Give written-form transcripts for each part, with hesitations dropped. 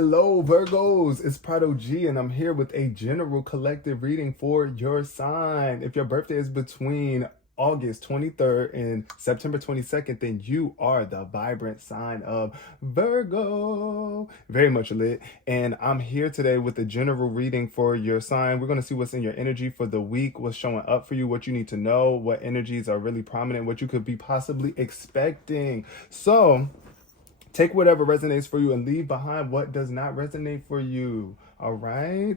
Hello Virgos, it's Prado G and I'm here with a general collective reading for your sign. If your birthday is between August 23rd and September 22nd, then you are the vibrant sign of Virgo. Very much lit. And I'm here today with a general reading for your sign. We're going to see what's in your energy for the week, what's showing up for you, what you need to know, what energies are really prominent, what you could be possibly expecting. So take whatever resonates for you and leave behind what does not resonate for you. All right.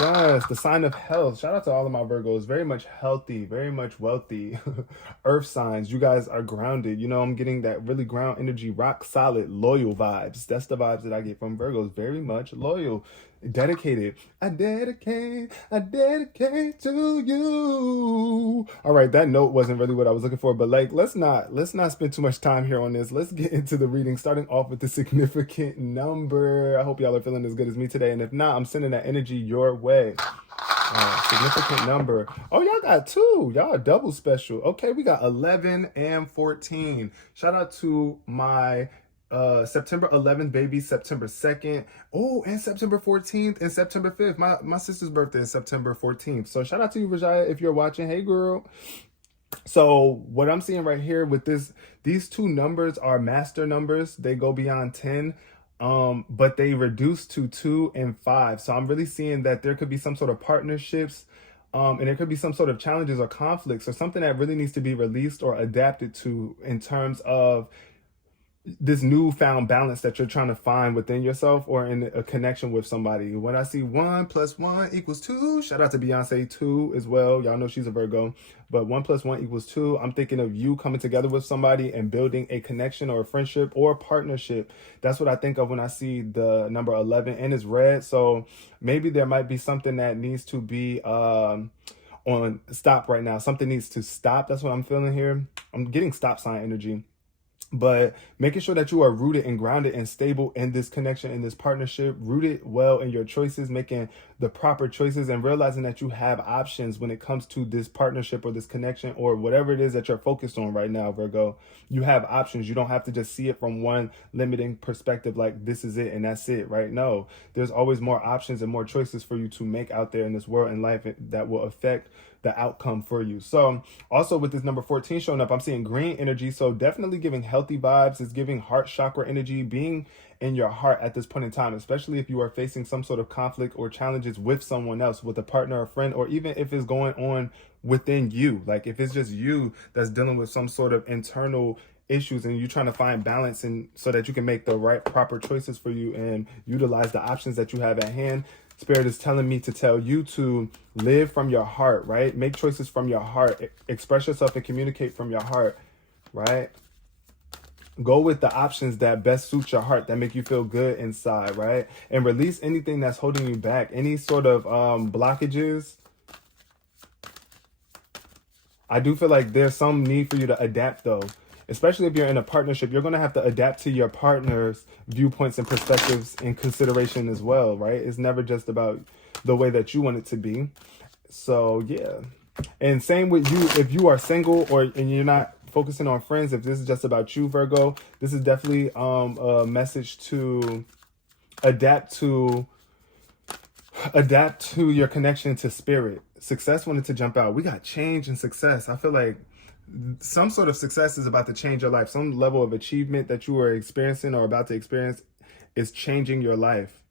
Yes, the sign of health. Shout out to all of my Virgos. Very much healthy, very much wealthy. Earth signs. You guys are grounded. You know, I'm getting that really ground energy, rock solid, loyal vibes. That's the vibes that I get from Virgos. Very much loyal, dedicated. I dedicate to you. All right, that note wasn't really what I was looking for, but like, let's not spend too much time here on this. Let's get into the reading, starting off with the significant number. I hope y'all are feeling as good as me today, and if not, I'm sending that energy your way. Significant number. Oh, y'all got two. Y'all are double special. Okay, we got 11 and 14. Shout out to my September 11th baby, September 2nd. Oh, and September 14th and September 5th. My sister's birthday is September 14th. So shout out to you, Rajaya, if you're watching. Hey, girl. So what I'm seeing right here with these two numbers are master numbers. They go beyond 10. But they reduce to 2 and 5. So I'm really seeing that there could be some sort of partnerships, and there could be some sort of challenges or conflicts or something that really needs to be released or adapted to in terms of this newfound balance that you're trying to find within yourself or in a connection with somebody. When I see 1 + 1 = 2, shout out to Beyonce 2 as well. Y'all know she's a Virgo, but 1 + 1 = 2. I'm thinking of you coming together with somebody and building a connection or a friendship or a partnership. That's what I think of when I see the number 11 and it's red. So maybe there might be something that needs to be, on stop right now. Something needs to stop. That's what I'm feeling here. I'm getting stop sign energy. But making sure that you are rooted and grounded and stable in this connection, in this partnership, rooted well in your choices, making the proper choices and realizing that you have options when it comes to this partnership or this connection or whatever it is that you're focused on right now, Virgo. You have options. You don't have to just see it from one limiting perspective like this is it and that's it, right? No, there's always more options and more choices for you to make out there in this world and life that will affect the outcome for you. So also with this number 14 showing up, I'm seeing green energy. So definitely giving healthy vibes. It's giving heart chakra energy, being in your heart at this point in time, especially if you are facing some sort of conflict or challenges with someone else, with a partner, a friend, or even if it's going on within you. Like if it's just you that's dealing with some sort of internal issues and you're trying to find balance and so that you can make the right proper choices for you and utilize the options that you have at hand. Spirit is telling me to tell you to live from your heart, right? Make choices from your heart. Express yourself and communicate from your heart, right? Go with the options that best suit your heart, that make you feel good inside, right? And release anything that's holding you back, any sort of blockages. I do feel like there's some need for you to adapt though. Especially if you're in a partnership, you're going to have to adapt to your partner's viewpoints and perspectives and consideration as well, right? It's never just about the way that you want it to be. So, yeah. And same with you, if you are single and you're not focusing on friends, if this is just about you, Virgo, this is definitely a message to adapt to your connection to spirit. Success wanted to jump out. We got change and success. I feel like some sort of success is about to change your life. Some level of achievement that you are experiencing or about to experience is changing your life.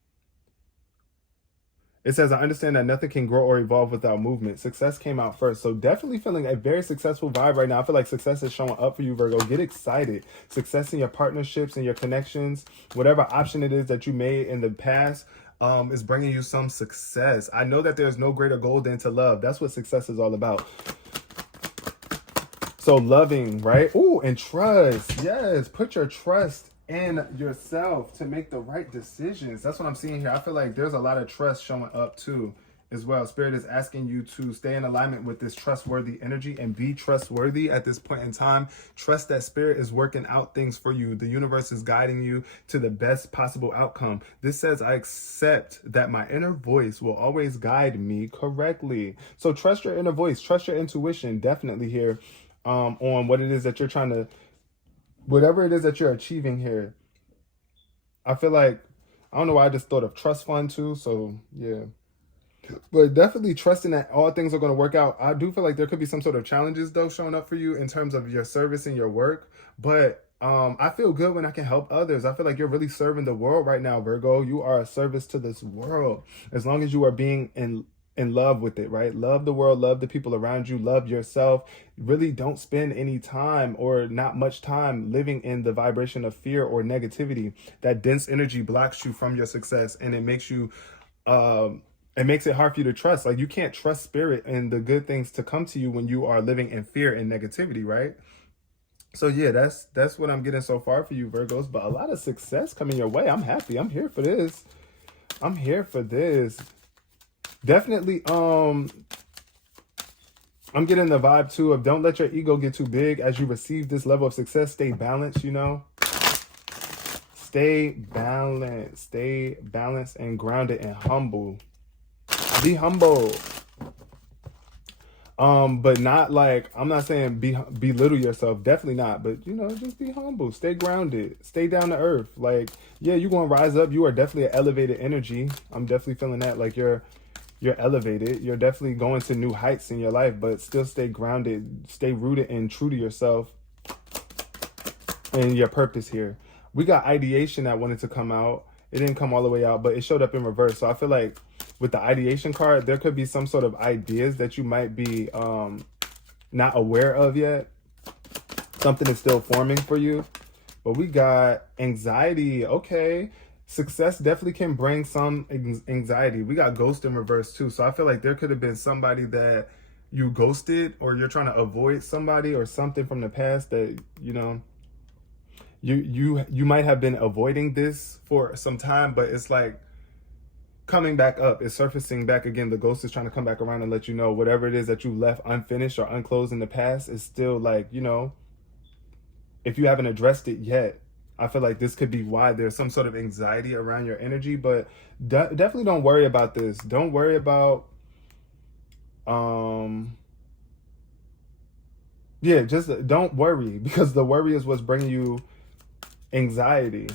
It says, I understand that nothing can grow or evolve without movement. Success came out first. So definitely feeling a very successful vibe right now. I feel like success is showing up for you, Virgo. Get excited. Success in your partnerships and your connections, whatever option it is that you made in the past, is bringing you some success. I know that there's no greater goal than to love. That's what success is all about. So loving, right? Oh, and trust. Yes, put your trust in yourself to make the right decisions. That's what I'm seeing here. I feel like there's a lot of trust showing up too as well. Spirit is asking you to stay in alignment with this trustworthy energy and be trustworthy at this point in time. Trust that spirit is working out things for you. The universe is guiding you to the best possible outcome. This says, I accept that my inner voice will always guide me correctly. So trust your inner voice, trust your intuition, definitely here. On what it is that you're trying to, whatever it is that you're achieving here. I feel like I don't know why I just thought of trust fund too. So yeah. But definitely trusting that all things are going to work out. I do feel like there could be some sort of challenges though showing up for you in terms of your service and your work. But I feel good when I can help others. I feel like you're really serving the world right now, Virgo. You are a service to this world. As long as you are being in love with it, right? Love the world, love the people around you, love yourself. Really don't spend any time or not much time living in the vibration of fear or negativity. That dense energy blocks you from your success, and it makes you it makes it hard for you to trust. Like, you can't trust spirit and the good things to come to you when you are living in fear and negativity, right? So yeah, that's what I'm getting so far for you, Virgos. But a lot of success coming your way. I'm happy. I'm here for this. I'm here for this. Definitely, I'm getting the vibe too of don't let your ego get too big as you receive this level of success. Stay balanced, you know. Stay balanced and grounded and humble. Be humble. But not like, I'm not saying belittle yourself, definitely not, but you know, just be humble, stay grounded, stay down to earth. Like, yeah, you're gonna rise up. You are definitely an elevated energy. I'm definitely feeling that. Like, you're elevated. You're definitely going to new heights in your life, but still stay grounded, stay rooted and true to yourself and your purpose here. We got ideation that wanted to come out. It didn't come all the way out, but it showed up in reverse. So I feel like with the ideation card, there could be some sort of ideas that you might be not aware of yet. Something is still forming for you. But we got anxiety. Okay. Success definitely can bring some anxiety. We got ghost in reverse too. So I feel like there could have been somebody that you ghosted, or you're trying to avoid somebody or something from the past that, you know, you might have been avoiding this for some time, but it's like coming back up. It's surfacing back again. The ghost is trying to come back around and let you know whatever it is that you left unfinished or unclosed in the past is still, like, you know, if you haven't addressed it yet, I feel like this could be why there's some sort of anxiety around your energy. But definitely don't worry about this. Don't worry about yeah, just don't worry, because the worry is what's bringing you anxiety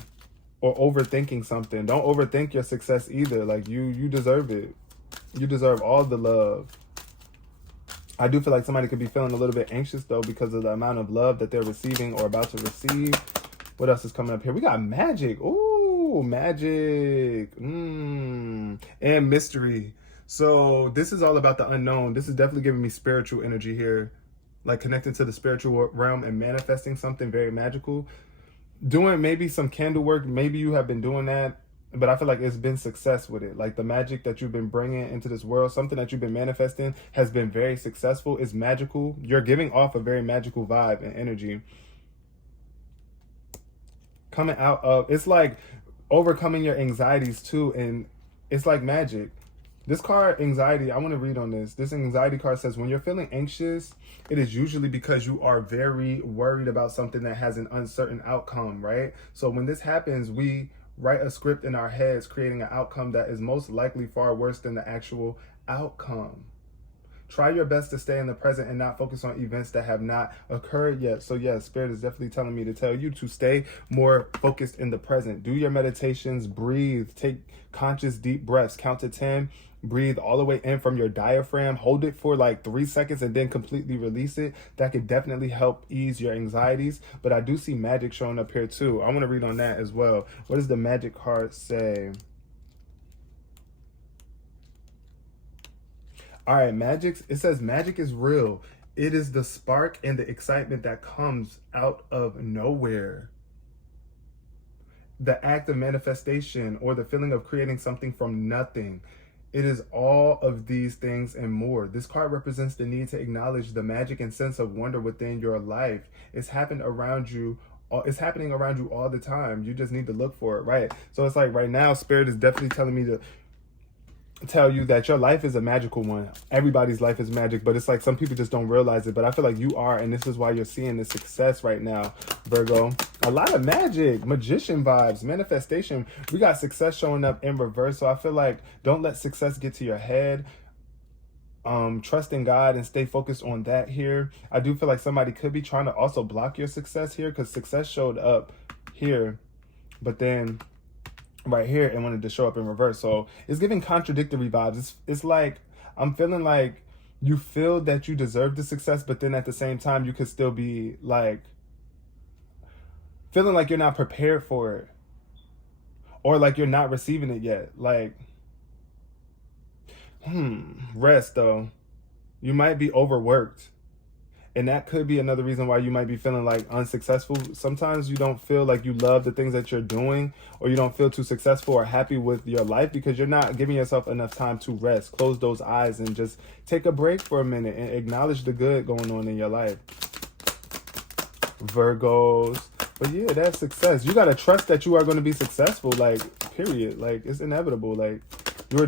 or overthinking something. Don't overthink your success either. Like, you deserve it. You deserve all the love. I do feel like somebody could be feeling a little bit anxious though because of the amount of love that they're receiving or about to receive. What else is coming up here? We got magic. Ooh, magic. And mystery. So this is all about the unknown. This is definitely giving me spiritual energy here, like connecting to the spiritual realm and manifesting something very magical. Doing maybe some candle work. Maybe you have been doing that, but I feel like it's been success with it. Like, the magic that you've been bringing into this world, something that you've been manifesting has been very successful. It's magical. You're giving off a very magical vibe and energy. Coming out of, it's like overcoming your anxieties too. And it's like magic. This card, anxiety, I want to read on this. This anxiety card says, when you're feeling anxious, it is usually because you are very worried about something that has an uncertain outcome, right? So when this happens, we write a script in our heads, creating an outcome that is most likely far worse than the actual outcome. Try your best to stay in the present and not focus on events that have not occurred yet. So yeah, Spirit is definitely telling me to tell you to stay more focused in the present. Do your meditations, breathe, take conscious deep breaths, count to 10, breathe all the way in from your diaphragm, hold it for like 3 seconds and then completely release it. That could definitely help ease your anxieties. But I do see magic showing up here too. I want to read on that as well. What does the magic card say? All right, it says magic is real. It is the spark and the excitement that comes out of nowhere. The act of manifestation, or the feeling of creating something from nothing. It is all of these things and more. This card represents the need to acknowledge the magic and sense of wonder within your life. It's happening around you all the time. You just need to look for it, right? So it's like right now, Spirit is definitely telling me to tell you that your life is a magical one. Everybody's life is magic, but it's like some people just don't realize it. But I feel like you are, and this is why you're seeing the success right now, Virgo. A lot of magic, magician vibes, manifestation. We got success showing up in reverse. So I feel like don't let success get to your head. Trust in God and stay focused on that here. I do feel like somebody could be trying to also block your success here, because success showed up here, but then right here and wanted to show up in reverse. So it's giving contradictory vibes. It's like I'm feeling like you feel that you deserve the success, but then at the same time you could still be like feeling like you're not prepared for it, or like you're not receiving it yet. Like, rest though. You might be overworked. And that could be another reason why you might be feeling like unsuccessful. Sometimes you don't feel like you love the things that you're doing, or you don't feel too successful or happy with your life because you're not giving yourself enough time to rest. Close those eyes and just take a break for a minute and acknowledge the good going on in your life. Virgos. But yeah, that's success. You got to trust that you are going to be successful, like, period. Like, it's inevitable. Like, you're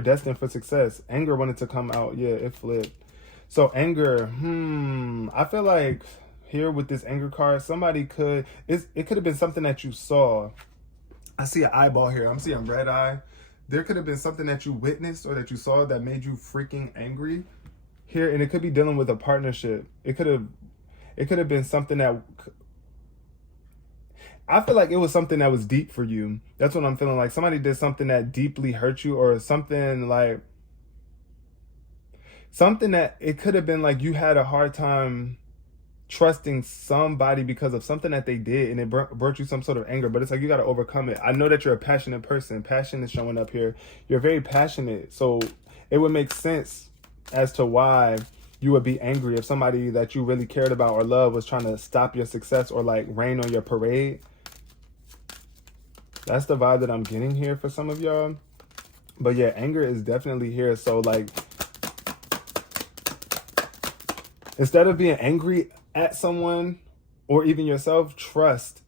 destined for success. Anger wanted to come out. Yeah, it flipped. So anger, I feel like here with this anger card, somebody it could have been something that you saw. I see an eyeball here. I'm seeing red eye. There could have been something that you witnessed or that you saw that made you freaking angry here. And it could be dealing with a partnership. It could have been something that, I feel like it was something that was deep for you. That's what I'm feeling like. Somebody did something that deeply hurt you, or something like, something that it could have been like you had a hard time trusting somebody because of something that they did, and it brought you some sort of anger, but it's like you got to overcome it. I know that you're a passionate person. Passion is showing up here. You're very passionate. So it would make sense as to why you would be angry if somebody that you really cared about or loved was trying to stop your success or like rain on your parade. That's the vibe that I'm getting here for some of y'all. But yeah, anger is definitely here. So like, instead of being angry at someone or even yourself, trust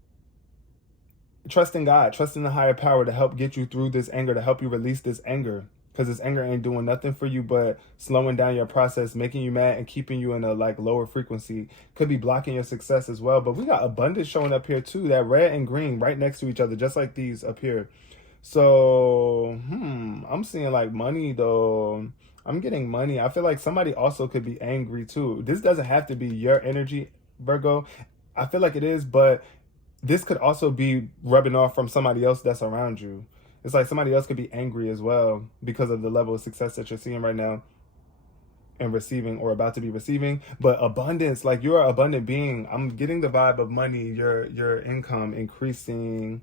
in God, trust in the higher power to help get you through this anger, to help you release this anger. Because this anger ain't doing nothing for you but slowing down your process, making you mad and keeping you in a like lower frequency. Could be blocking your success as well. But we got abundance showing up here too. That red and green right next to each other, just like these up here. So, I'm seeing like money though. I'm getting money. I feel like somebody also could be angry too. This doesn't have to be your energy, Virgo. I feel like it is, but this could also be rubbing off from somebody else that's around you. It's like somebody else could be angry as well because of the level of success that you're seeing right now and receiving or about to be receiving. But abundance, like you're an abundant being. I'm getting the vibe of money, your income increasing.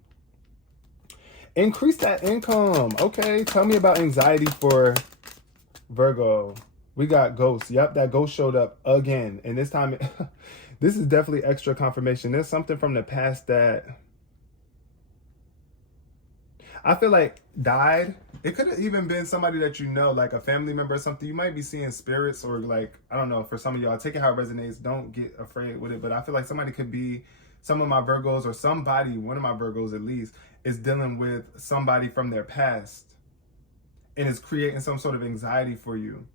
Increase that income. Okay, tell me about anxiety for Virgo. We got ghosts. Yep, that ghost showed up again. And this time, this is definitely extra confirmation. There's something from the past that I feel like died. It could have even been somebody that you know, like a family member or something. You might be seeing spirits, or like, I don't know, for some of y'all, take it how it resonates. Don't get afraid with it. But I feel like somebody could be, some of my Virgos, or somebody, one of my Virgos at least, is dealing with somebody from their past and is creating some sort of anxiety for you.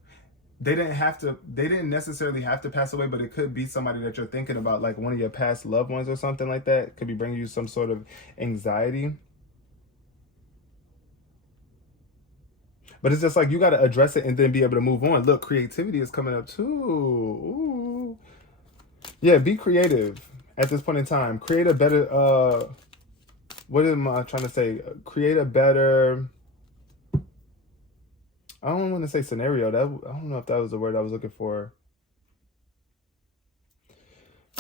They didn't necessarily have to pass away, but it could be somebody that you're thinking about, like one of your past loved ones or something like that. It could be bringing you some sort of anxiety. But it's just like you got to address it and then be able to move on. Look, creativity is coming up too. Ooh. Yeah, be creative at this point in time. Create a better, what am I trying to say? Create a better, I don't want to say scenario. I don't know if that was the word I was looking for.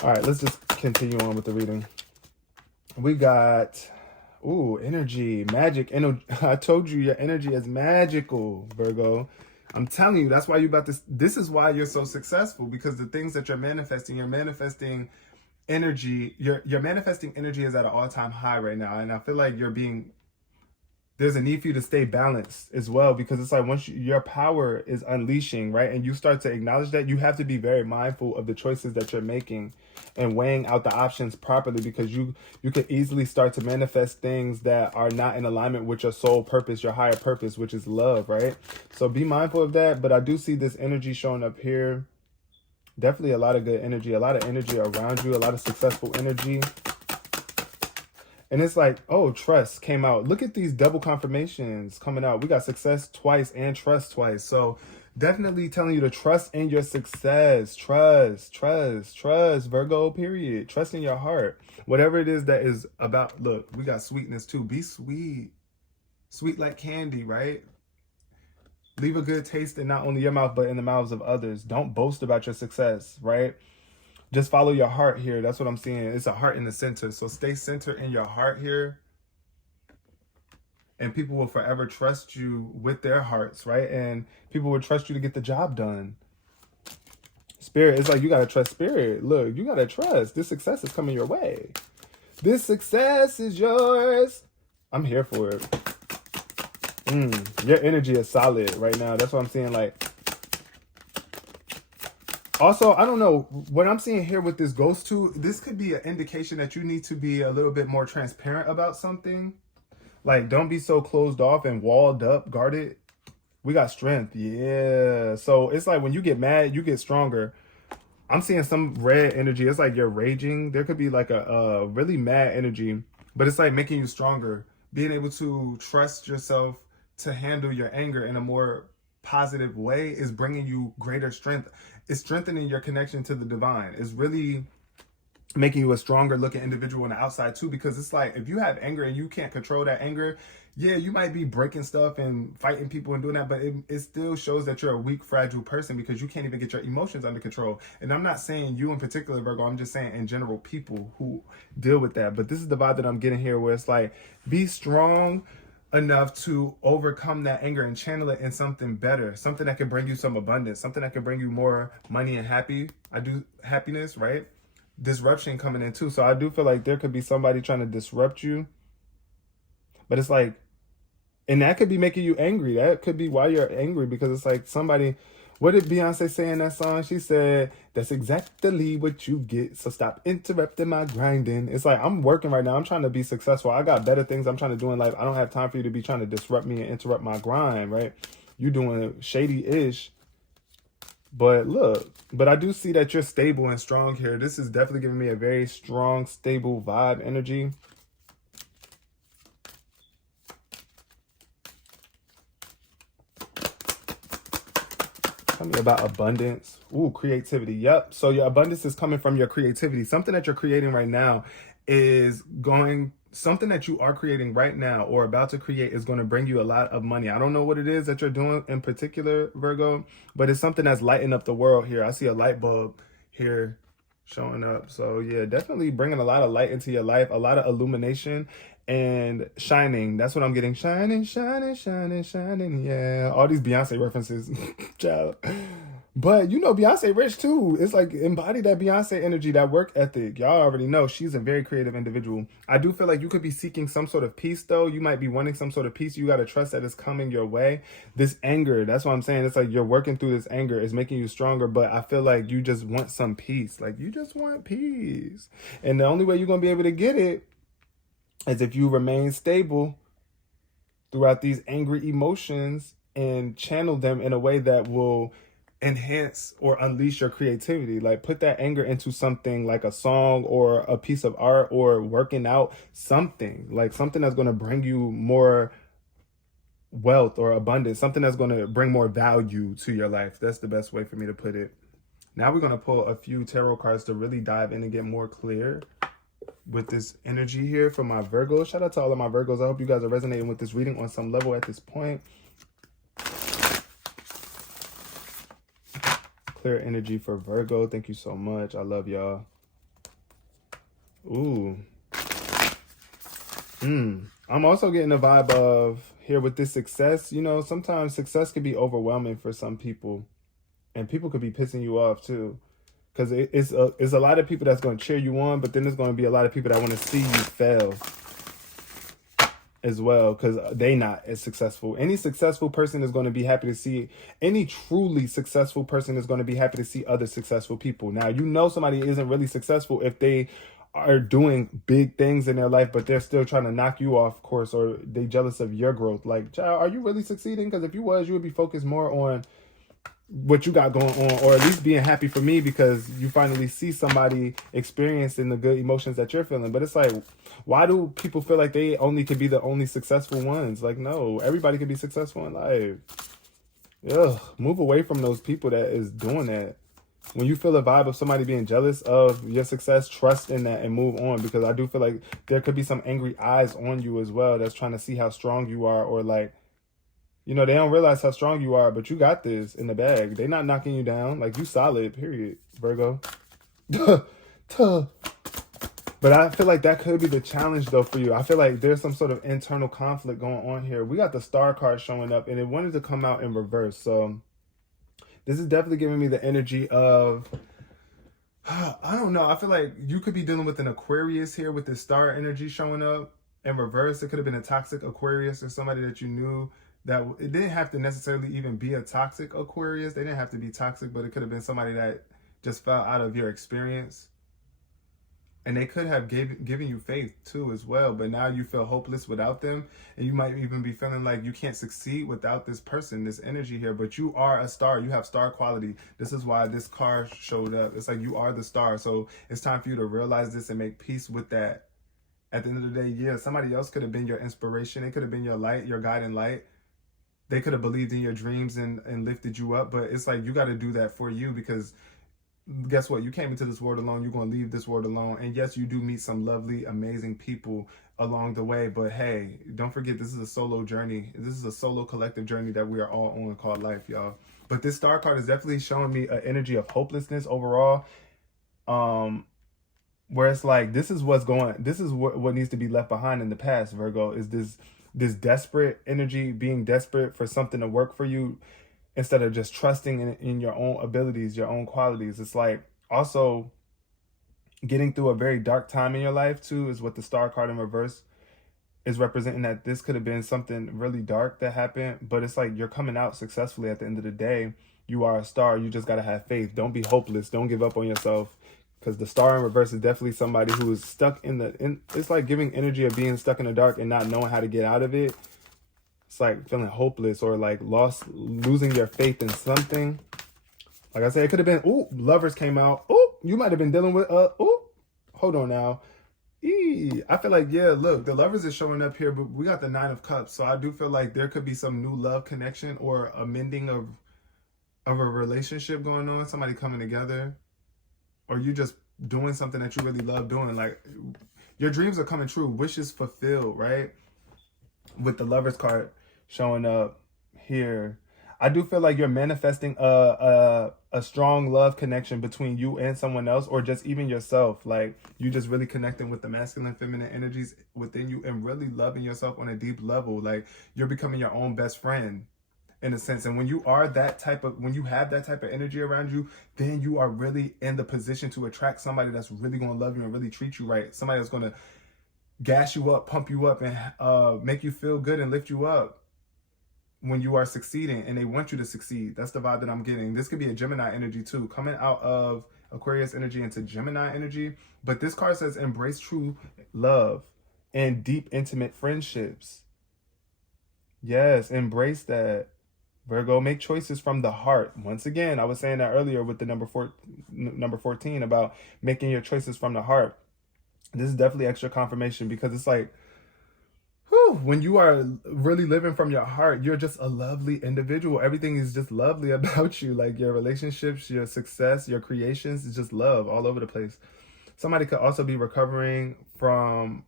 All right, let's just continue on with the reading. We got, energy, magic. I told you your energy is magical, Virgo. I'm telling you, that's why you about this is why you're so successful, because the things that you're manifesting energy, your manifesting energy is at an all-time high right now. And I feel like there's a need for you to stay balanced as well, because it's like once your power is unleashing, right? And you start to acknowledge that, you have to be very mindful of the choices that you're making and weighing out the options properly, because you could easily start to manifest things that are not in alignment with your soul purpose, your higher purpose, which is love, right? So be mindful of that. But I do see this energy showing up here. Definitely a lot of good energy, a lot of energy around you, a lot of successful energy. And it's like, oh, trust came out. Look at these double confirmations coming out. We got success twice and trust twice. So definitely telling you to trust in your success. Trust, Virgo, period. Trust in your heart. Whatever it is that is about. Look, we got sweetness too. Be sweet. sweet like candy, right? Leave a good taste in not only your mouth, but in the mouths of others. Don't boast about your success, right? Just follow your heart here. That's what I'm seeing. It's a heart in the center. So stay centered in your heart here. And people will forever trust you with their hearts, right? And people will trust you to get the job done. Spirit, it's like you got to trust spirit. Look, you got to trust. This success is coming your way. This success is yours. I'm here for it. Your energy is solid right now. That's what I'm seeing. Like, also, I don't know what I'm seeing here with this ghost too. This could be an indication that you need to be a little bit more transparent about something. Like, don't be so closed off and walled up, guarded. We got strength. Yeah. So it's like when you get mad, you get stronger. I'm seeing some red energy. It's like you're raging. There could be like a really mad energy, but it's like making you stronger. Being able to trust yourself to handle your anger in a more positive way is bringing you greater strength. It's strengthening your connection to the divine. It's really making you a stronger looking individual on the outside too, because it's like if you have anger and you can't control that anger, yeah, you might be breaking stuff and fighting people and doing that, but it still shows that you're a weak, fragile person because you can't even get your emotions under control. And I'm not saying you in particular, Virgo, I'm just saying in general people who deal with that. But this is the vibe that I'm getting here where it's like, be strong enough to overcome that anger and channel it in something better, something that can bring you some abundance, something that can bring you more money and happiness, right? Disruption coming in too. So I do feel like there could be somebody trying to disrupt you, but it's like, and that could be making you angry. That could be why you're angry, because it's like somebody, what did Beyonce say in that song? She said, that's exactly what you get. So stop interrupting my grinding. It's like, I'm working right now. I'm trying to be successful. I got better things I'm trying to do in life. I don't have time for you to be trying to disrupt me and interrupt my grind, right? You doing shady-ish. But look, but I do see that you're stable and strong here. This is definitely giving me a very strong, stable vibe energy. Tell me about abundance. Ooh, creativity. Yep. So your abundance is coming from your creativity. Something that you're creating right now is going, something that you are creating right now or about to create is going to bring you a lot of money. I don't know what it is that you're doing in particular, Virgo, but it's something that's lighting up the world here. I see a light bulb here showing up. So yeah, definitely bringing a lot of light into your life, a lot of illumination and shining. That's what I'm getting. Shining, shining, shining, shining. Yeah, all these Beyonce references. Child. But you know, Beyonce rich too. It's like embody that Beyonce energy, that work ethic. Y'all already know she's a very creative individual. I do feel like you could be seeking some sort of peace though. You might be wanting some sort of peace. You got to trust that it's coming your way. This anger, that's what I'm saying. It's like you're working through this anger. It's making you stronger, but I feel like you just want some peace. Like you just want peace. And the only way you're going to be able to get it is if you remain stable throughout these angry emotions and channel them in a way that will enhance or unleash your creativity. Like put that anger into something like a song or a piece of art or working out, something like something that's going to bring you more wealth or abundance, something that's going to bring more value to your life. That's the best way for me to put it. Now we're going to pull a few tarot cards to really dive in and get more clear with this energy here for my Virgos. Shout out to all of my Virgos. I hope you guys are resonating with this reading on some level at this point. Clear energy for Virgo. Thank you so much. I love y'all. Ooh. I'm also getting a vibe of here with this success. You know, sometimes success can be overwhelming for some people. And people could be pissing you off too. Because it's a lot of people that's going to cheer you on. But then there's going to be a lot of people that want to see you fail as well, because they not as successful. Any successful person is going to be happy to see, any truly successful person is going to be happy to see other successful people. Now, you know somebody isn't really successful if they are doing big things in their life, but they're still trying to knock you off course, or they jealous of your growth. Like, child, are you really succeeding? Because if you was, you would be focused more on what you got going on, or at least being happy for me because you finally see somebody experiencing the good emotions that you're feeling. But it's like, why do people feel like they only could be the only successful ones? Like, no, everybody can be successful in life. Ugh, move away from those people that is doing that. When you feel a vibe of somebody being jealous of your success, trust in that and move on, because I do feel like there could be some angry eyes on you as well that's trying to see how strong you are, or like, you know, they don't realize how strong you are, but you got this in the bag. They're not knocking you down. Like, you solid, period, Virgo. Tuh. But I feel like that could be the challenge, though, for you. I feel like there's some sort of internal conflict going on here. We got the Star card showing up, and it wanted to come out in reverse. So this is definitely giving me the energy of, I don't know. I feel like you could be dealing with an Aquarius here with this Star energy showing up in reverse. It could have been a toxic Aquarius or somebody that you knew that it didn't have to necessarily even be a toxic Aquarius. They didn't have to be toxic, but it could have been somebody that just fell out of your experience. And they could have given you faith too as well, but now you feel hopeless without them, and you might even be feeling like you can't succeed without this person, this energy here. But you are a star. You have star quality. This is why this card showed up. It's like you are the star. So it's time for you to realize this and make peace with that. At the end of the day, yeah, somebody else could have been your inspiration. It could have been your light, your guiding light. They could have believed in your dreams and lifted you up. But it's like you got to do that for you, because guess what? You came into this world alone. You're going to leave this world alone. And yes, you do meet some lovely, amazing people along the way. But hey, don't forget, this is a solo journey. This is a solo collective journey that we are all on, called life, y'all. But this star card is definitely showing me an energy of hopelessness overall. Where it's like, this is what needs to be left behind in the past, Virgo, is this desperate energy, being desperate for something to work for you, instead of just trusting in your own abilities, your own qualities. It's like also getting through a very dark time in your life too, is what the Star card in reverse is representing. That this could have been something really dark that happened, but it's like you're coming out successfully at the end of the day. You are a star. You just got to have faith. Don't be hopeless. Don't give up on yourself, because the Star in reverse is definitely somebody who is stuck it's like giving energy of being stuck in the dark and not knowing how to get out of it. It's like feeling hopeless, or like losing your faith in something. Like I said, it could have been, ooh, Lovers came out. Ooh, you might have been dealing with, ooh, hold on now. I feel like, yeah, look, the Lovers is showing up here, but we got the Nine of Cups. So I do feel like there could be some new love connection or a mending of a relationship going on, somebody coming together, or you just doing something that you really love doing. Like, your dreams are coming true, wishes fulfilled, right? With the Lovers card showing up here, I do feel like you're manifesting a strong love connection between you and someone else, or just even yourself. Like, you just really connecting with the masculine, feminine energies within you and really loving yourself on a deep level. Like, you're becoming your own best friend in a sense. And when you have that type of energy around you, then you are really in the position to attract somebody that's really going to love you and really treat you right. Somebody that's going to gas you up, pump you up, and make you feel good and lift you up when you are succeeding, and they want you to succeed. That's the vibe that I'm getting. This could be a Gemini energy too, coming out of Aquarius energy into Gemini energy. But this card says embrace true love and deep, intimate friendships. Yes, embrace that, Virgo. Make choices from the heart. Once again, I was saying that earlier with the number 14 about making your choices from the heart. This is definitely extra confirmation, because it's like, whew, when you are really living from your heart, you're just a lovely individual. Everything is just lovely about you. Like, your relationships, your success, your creations, is just love all over the place. Somebody could also be recovering from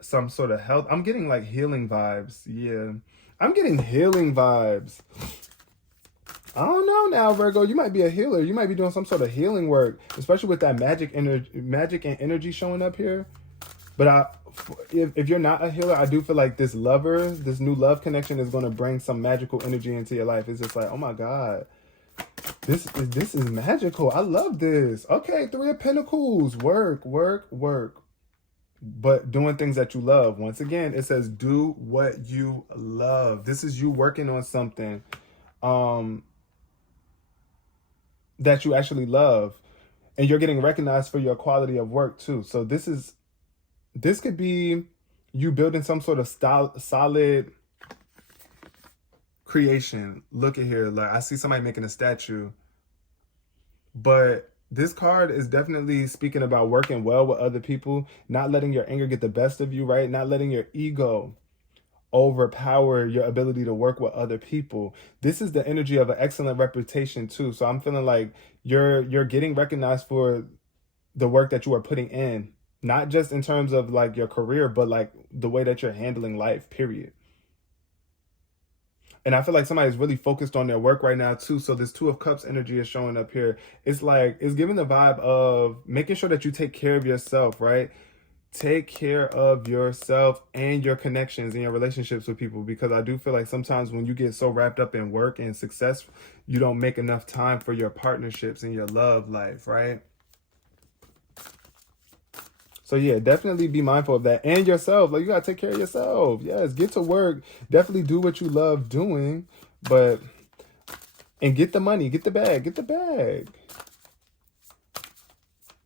some sort of health. I'm getting like healing vibes. Yeah, I'm getting healing vibes. I don't know now, Virgo. You might be a healer. You might be doing some sort of healing work, especially with that magic and energy showing up here. But if you're not a healer, I do feel like this new love connection is going to bring some magical energy into your life. It's just like, oh my God, this is magical. I love this. Okay, Three of Pentacles. Work. But doing things that you love. Once again, it says do what you love. This is you working on something that you actually love, and you're getting recognized for your quality of work too. So this could be you building some sort of solid creation. Look at here. Like, I see somebody making a statue, but this card is definitely speaking about working well with other people, not letting your anger get the best of you, right? Not letting your ego overpower your ability to work with other people. This is the energy of an excellent reputation too. So I'm feeling like you're getting recognized for the work that you are putting in, not just in terms of like your career, but like the way that you're handling life, period. And I feel like somebody's really focused on their work right now too. So this Two of Cups energy is showing up here. It's like, it's giving the vibe of making sure that you take care of yourself, right? Take care of yourself and your connections and your relationships with people, because I do feel like sometimes when you get so wrapped up in work and success, you don't make enough time for your partnerships and your love life, right? So yeah, definitely be mindful of that, and yourself. Like, you gotta take care of yourself. Yes, get to work. Definitely do what you love doing, but and get the money, get the bag, get the bag.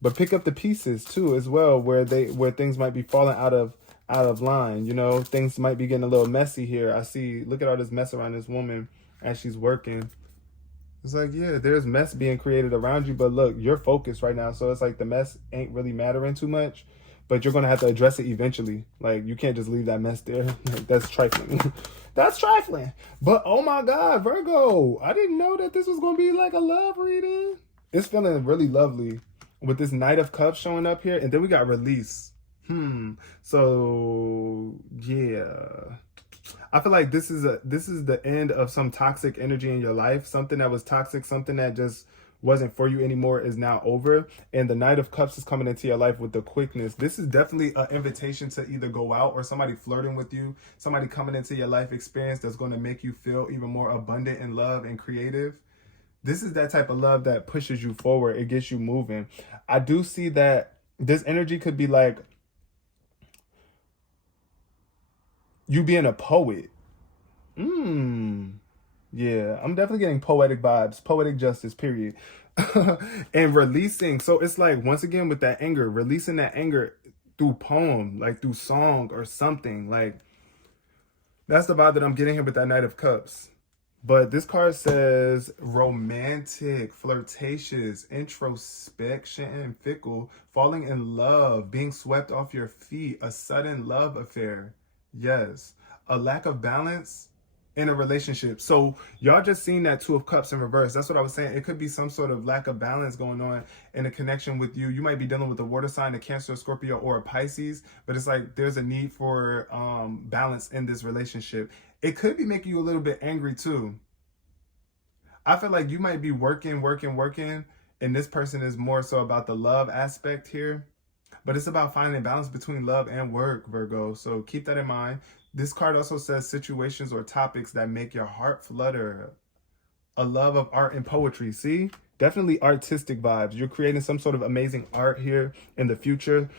But pick up the pieces too as well, where things might be falling out of line. You know, things might be getting a little messy here. I see, look at all this mess around this woman as she's working. It's like, yeah, there's mess being created around you, but look, you're focused right now. So it's like the mess ain't really mattering too much, but you're going to have to address it eventually. Like, you can't just leave that mess there. Like, that's trifling. That's trifling. But oh my God, Virgo, I didn't know that this was going to be like a love reading. It's feeling really lovely with this Knight of Cups showing up here. And then we got release. So yeah. I feel like this is the end of some toxic energy in your life. Something that was toxic, something that just wasn't for you anymore is now over. And the Knight of Cups is coming into your life with the quickness. This is definitely an invitation to either go out, or somebody flirting with you, somebody coming into your life experience that's going to make you feel even more abundant in love and creative. This is that type of love that pushes you forward. It gets you moving. I do see that this energy could be like you being a poet. Yeah, I'm definitely getting poetic vibes, poetic justice, period. And releasing. So it's like, once again, with that anger, releasing that anger through poem, like through song or something. Like, that's the vibe that I'm getting here with that Knight of Cups. But this card says romantic, flirtatious, introspection, fickle, falling in love, being swept off your feet, a sudden love affair. Yes. A lack of balance in a relationship. So y'all just seen that Two of Cups in reverse. That's what I was saying. It could be some sort of lack of balance going on in a connection with you. You might be dealing with a water sign, a Cancer, a Scorpio, or a Pisces, but it's like there's a need for balance in this relationship. It could be making you a little bit angry too. I feel like you might be working, and this person is more so about the love aspect here. But it's about finding balance between love and work, Virgo. So keep that in mind. This card also says situations or topics that make your heart flutter. A love of art and poetry. See? Definitely artistic vibes. You're creating some sort of amazing art here in the future.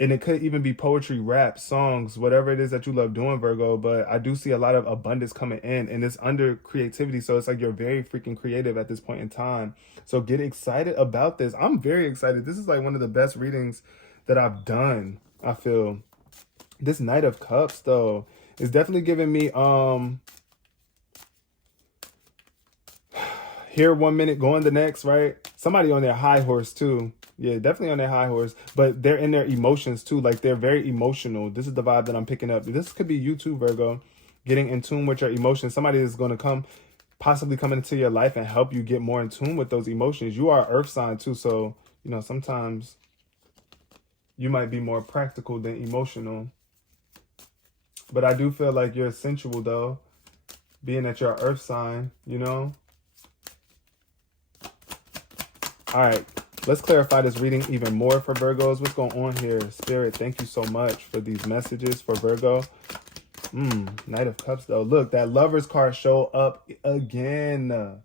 And it could even be poetry, rap, songs, whatever it is that you love doing, Virgo. But I do see a lot of abundance coming in, and it's under creativity. So it's like you're very freaking creative at this point in time. So get excited about this. I'm very excited. This is like one of the best readings that I've done. I feel this Knight of Cups though is definitely giving me here 1 minute, going the next, right? Somebody on their high horse too. Yeah, definitely on their high horse, but they're in their emotions too. Like, they're very emotional. This is the vibe that I'm picking up. This could be you too, Virgo, getting in tune with your emotions. Somebody is going to possibly come into your life and help you get more in tune with those emotions. You are earth sign too, so you know sometimes you might be more practical than emotional. But I do feel like you're sensual though, being that you're earth sign, you know? All right, let's clarify this reading even more for Virgos. What's going on here? Spirit, thank you so much for these messages for Virgo. Knight of Cups though. Look, that Lovers card show up again.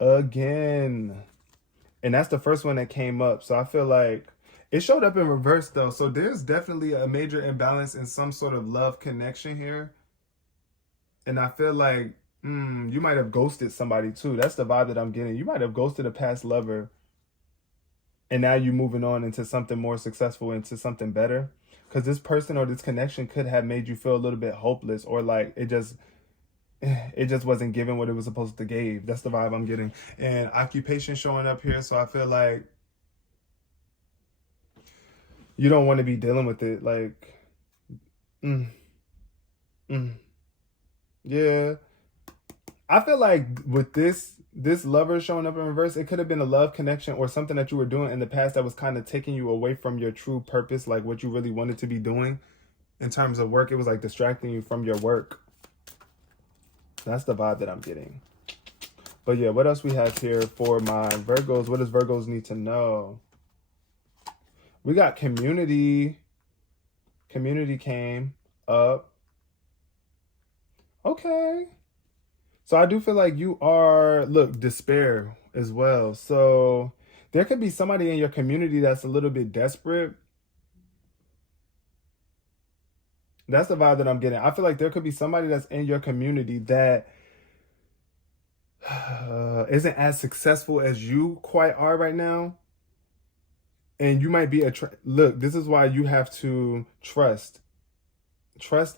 Again. And that's the first one that came up. So I feel like it showed up in reverse though. So there's definitely a major imbalance in some sort of love connection here. And I feel like you might have ghosted somebody too. That's the vibe that I'm getting. You might have ghosted a past lover, and now you're moving on into something more successful, into something better. Because this person or this connection could have made you feel a little bit hopeless, or like it just wasn't giving what it was supposed to give. That's the vibe I'm getting. And occupation showing up here. So I feel like you don't want to be dealing with it. Like, Mm, yeah. I feel like with this lover showing up in reverse, it could have been a love connection or something that you were doing in the past that was kind of taking you away from your true purpose, like what you really wanted to be doing in terms of work. It was like distracting you from your work. That's the vibe that I'm getting. But yeah, what else we have here for my Virgos? What does Virgos need to know? We got community. Community came up. Okay. So I do feel like you are, look, despair as well. So there could be somebody in your community that's a little bit desperate. That's the vibe that I'm getting. I feel like there could be somebody that's in your community that isn't as successful as you quite are right now. And you might be look, this is why you have to trust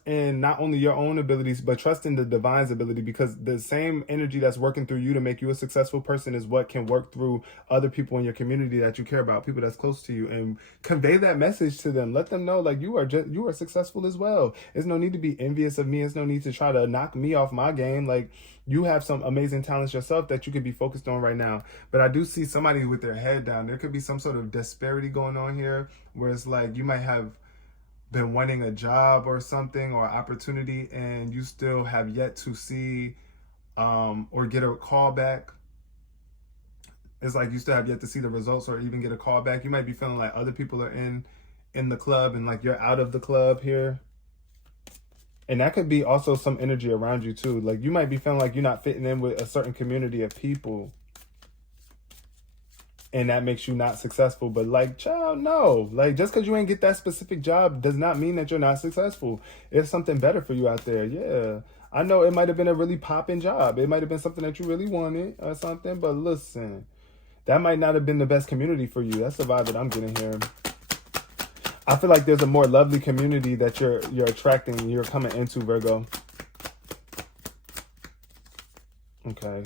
in not only your own abilities, but trust in the divine's ability, because the same energy that's working through you to make you a successful person is what can work through other people in your community that you care about, people that's close to you, and convey that message to them. Let them know, like, you are successful as well. There's no need to be envious of me. There's no need to try to knock me off my game. Like, you have some amazing talents yourself that you could be focused on right now. But I do see somebody with their head down. There could be some sort of disparity going on here, where it's like you might have been wanting a job or something or opportunity, and you still have yet to see or get a call back. It's like you still have yet to see the results or even get a call back. You might be feeling like other people are in the club and like you're out of the club here. And that could be also some energy around you too. Like you might be feeling like you're not fitting in with a certain community of people, and that makes you not successful. But like, child, no. Like, just because you ain't get that specific job does not mean that you're not successful. It's something better for you out there. Yeah. I know it might have been a really popping job. It might have been something that you really wanted or something. But listen, that might not have been the best community for you. That's the vibe that I'm getting here. I feel like there's a more lovely community that you're attracting, you're coming into, Virgo. Okay.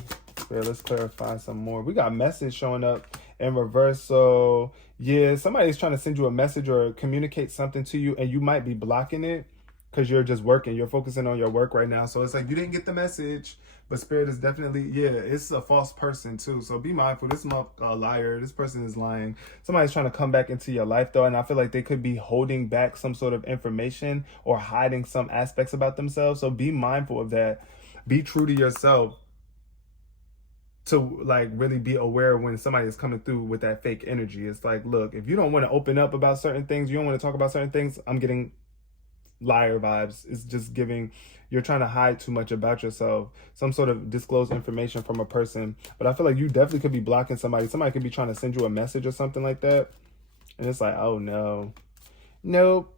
Yeah, let's clarify some more. We got message showing up in reverse. So yeah, somebody's trying to send you a message or communicate something to you, and you might be blocking it because you're just working. You're focusing on your work right now. So it's like you didn't get the message, but spirit is definitely, yeah, it's a false person too. So be mindful. This is a liar. This person is lying. Somebody's trying to come back into your life though, and I feel like they could be holding back some sort of information or hiding some aspects about themselves. So be mindful of that. Be true to yourself, to like really be aware when somebody is coming through with that fake energy. It's like, look, if you don't want to open up about certain things, you don't want to talk about certain things, I'm getting liar vibes. It's just giving you're trying to hide too much about yourself, some sort of disclosed information from a person. But I feel like you definitely could be blocking somebody. Somebody could be trying to send you a message or something like that, and it's like, oh no, nope.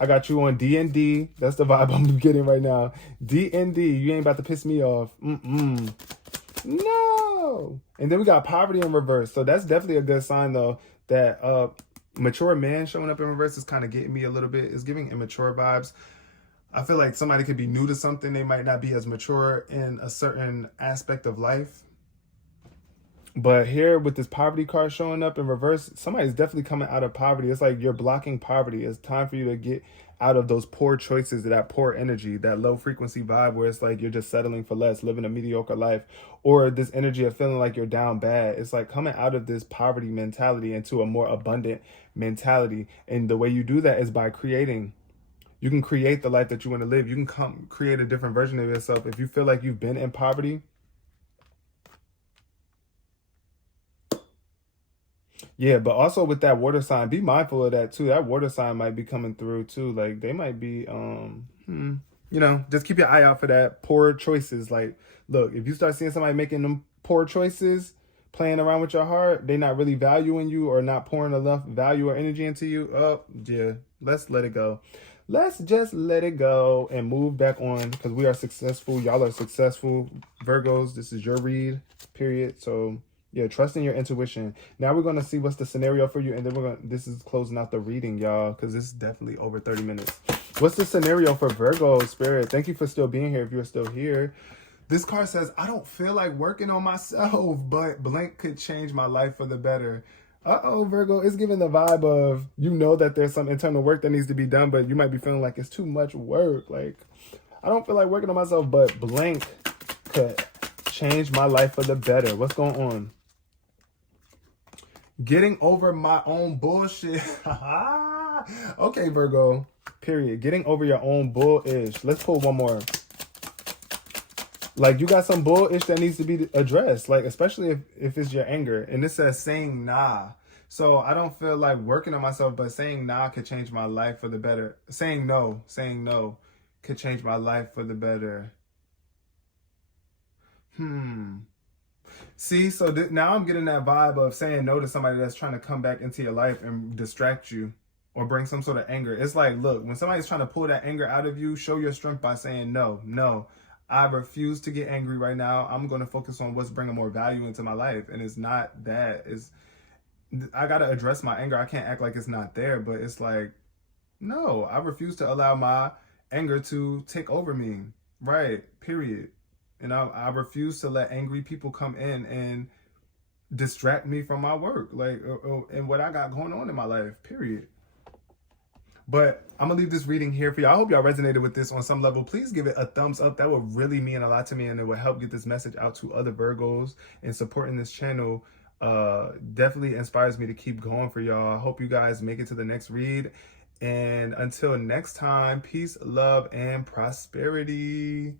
I got you on D&D. That's the vibe I'm getting right now. D&D. You ain't about to piss me off. No. And then we got poverty in reverse. So that's definitely a good sign though, that mature man showing up in reverse is kind of getting me a little bit. It's giving immature vibes. I feel like somebody could be new to something. They might not be as mature in a certain aspect of life. But here with this poverty card showing up in reverse, somebody's definitely coming out of poverty. It's like you're blocking poverty. It's time for you to get out of those poor choices, that poor energy, that low frequency vibe where it's like you're just settling for less, living a mediocre life, or this energy of feeling like you're down bad. It's like coming out of this poverty mentality into a more abundant mentality. And the way you do that is by creating. You can create the life that you want to live. You can create a different version of yourself. If you feel like you've been in poverty, yeah, but also with that water sign, be mindful of that too. That water sign might be coming through too. Like they might be, just keep your eye out for that poor choices. Like, look, if you start seeing somebody making them poor choices, playing around with your heart, they not really valuing you or not pouring enough value or energy into you. Oh, yeah, let's let it go. Let's just let it go and move back on, because we are successful. Y'all are successful, Virgos. This is your read, period. So yeah, trust in your intuition. Now we're going to see what's the scenario for you. And then this is closing out the reading, y'all, because this is definitely over 30 minutes. What's the scenario for Virgo, Spirit? Thank you for still being here if you're still here. This card says, I don't feel like working on myself, but blank could change my life for the better. Uh-oh, Virgo, it's giving the vibe of, that there's some internal work that needs to be done, but you might be feeling like it's too much work. Like, I don't feel like working on myself, but blank could change my life for the better. What's going on? Getting over my own bullshit. Okay, Virgo. Period. Getting over your own bullish. Let's pull one more. Like, you got some bullish that needs to be addressed. Like, especially if it's your anger. And it says saying nah. So I don't feel like working on myself, but saying nah could change my life for the better. Saying no could change my life for the better. See, so now I'm getting that vibe of saying no to somebody that's trying to come back into your life and distract you or bring some sort of anger. It's like, look, when somebody's trying to pull that anger out of you, show your strength by saying no. I refuse to get angry right now. I'm going to focus on what's bringing more value into my life. And it's not that. I got to address my anger. I can't act like it's not there, but it's like, no, I refuse to allow my anger to take over me. Right. Period. And I refuse to let angry people come in and distract me from my work, like, and what I got going on in my life, period. But I'm going to leave this reading here for y'all. I hope y'all resonated with this on some level. Please give it a thumbs up. That would really mean a lot to me, and it would help get this message out to other Virgos. And supporting this channel definitely inspires me to keep going for y'all. I hope you guys make it to the next read. And until next time, peace, love, and prosperity.